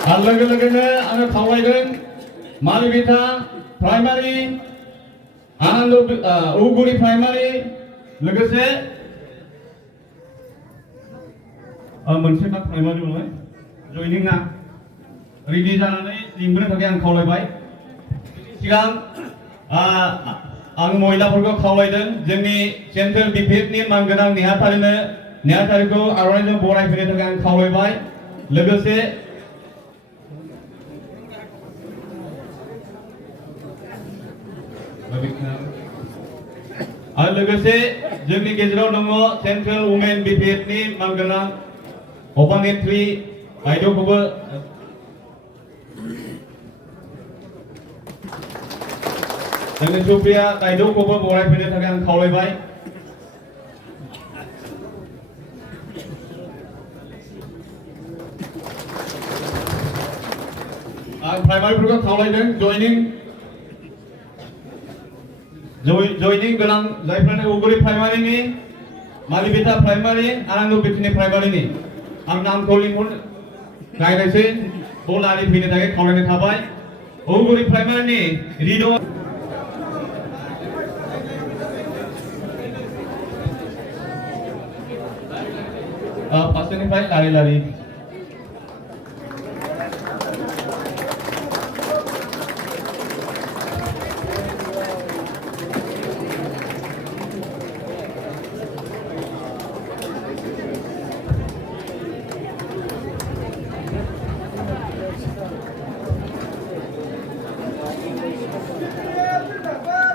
आरो लोगोनो आङो खावलायदों मालिबिथा प्राइमारि उगुरि प्राइमारि लोगोसे मोनसे मा प्राइमारि मोनबाय जयनिंआ रेडि जानानै लिंबोनो थाखाय आं खावलायबाय सिगां आं महिलाफोरखौ खावलायदों जोंनि सेन्ट्रेल बिपिएफनि मानगोनां नेहाथारिखौ आर'नाइजों बरायफैनो थाखाय आं खावलायबाय लोगोसे आरो लोगोसे जोंनि गेजेराव दङ सेन्ट्रेल वुमेन बिपिएफनि मानगोनां अपानेत्री बायद'खौबो जोंनि सुप्रिया बायद'खौबो बरायफैनो थाखाय आं खावलायबाय आं प्राइमारिफोरखौ खावलायदों जयनिं गोनां जायफोरनो उगुरि प्राइमारिनि मालिबिथा प्राइमारि आनन्द बिटिनि प्राइमारिनि आं नामखौ लिंहरनो गायनायसै बलारि फैनो थाखाय खावलायनाय थाबाय उगुरि प्राइमारिनि रिद' फारसेनिफ्राय लारि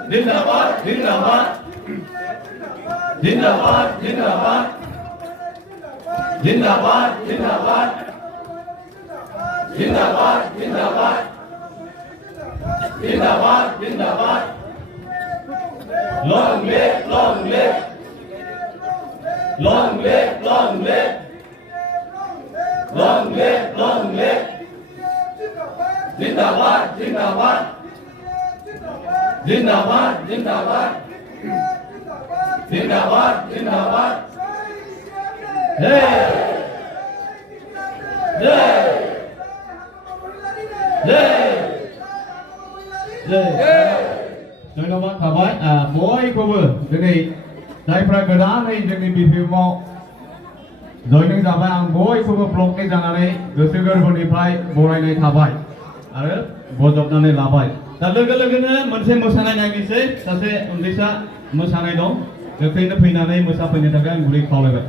जिंदाबाद जिंदाबाद जिंदाबाद जिंदाबाद जिंदाबाद जिंदाबाद जिंदाबाद जिंदाबाद जिंदाबाद जिंदाबाद long live long live long live long live long live long live जिंदाबाद जिंदाबाद जिंदाबाद जिंदाबाद जिंदाबाद जिंदाबाद जय जय जय जय धन्यबाद थाबाय बयखौबो दिनै जायफ्रा गोदानै जोंनि बिपिएफआव जयनिं जाबाय आं बयखौबो ब्लकनि जानानै गोसो गोरबोनिफ्राय बरायनाय थाबाय आरो बजबनानै लाबाय दा लोगोनो मोनसे मोसानाय नायनोसै सासे उन्दैसा मोसानाय दं गोख्रैनो फैनानै मोसाफैनो थाखाय आं गुरै खावलायबाय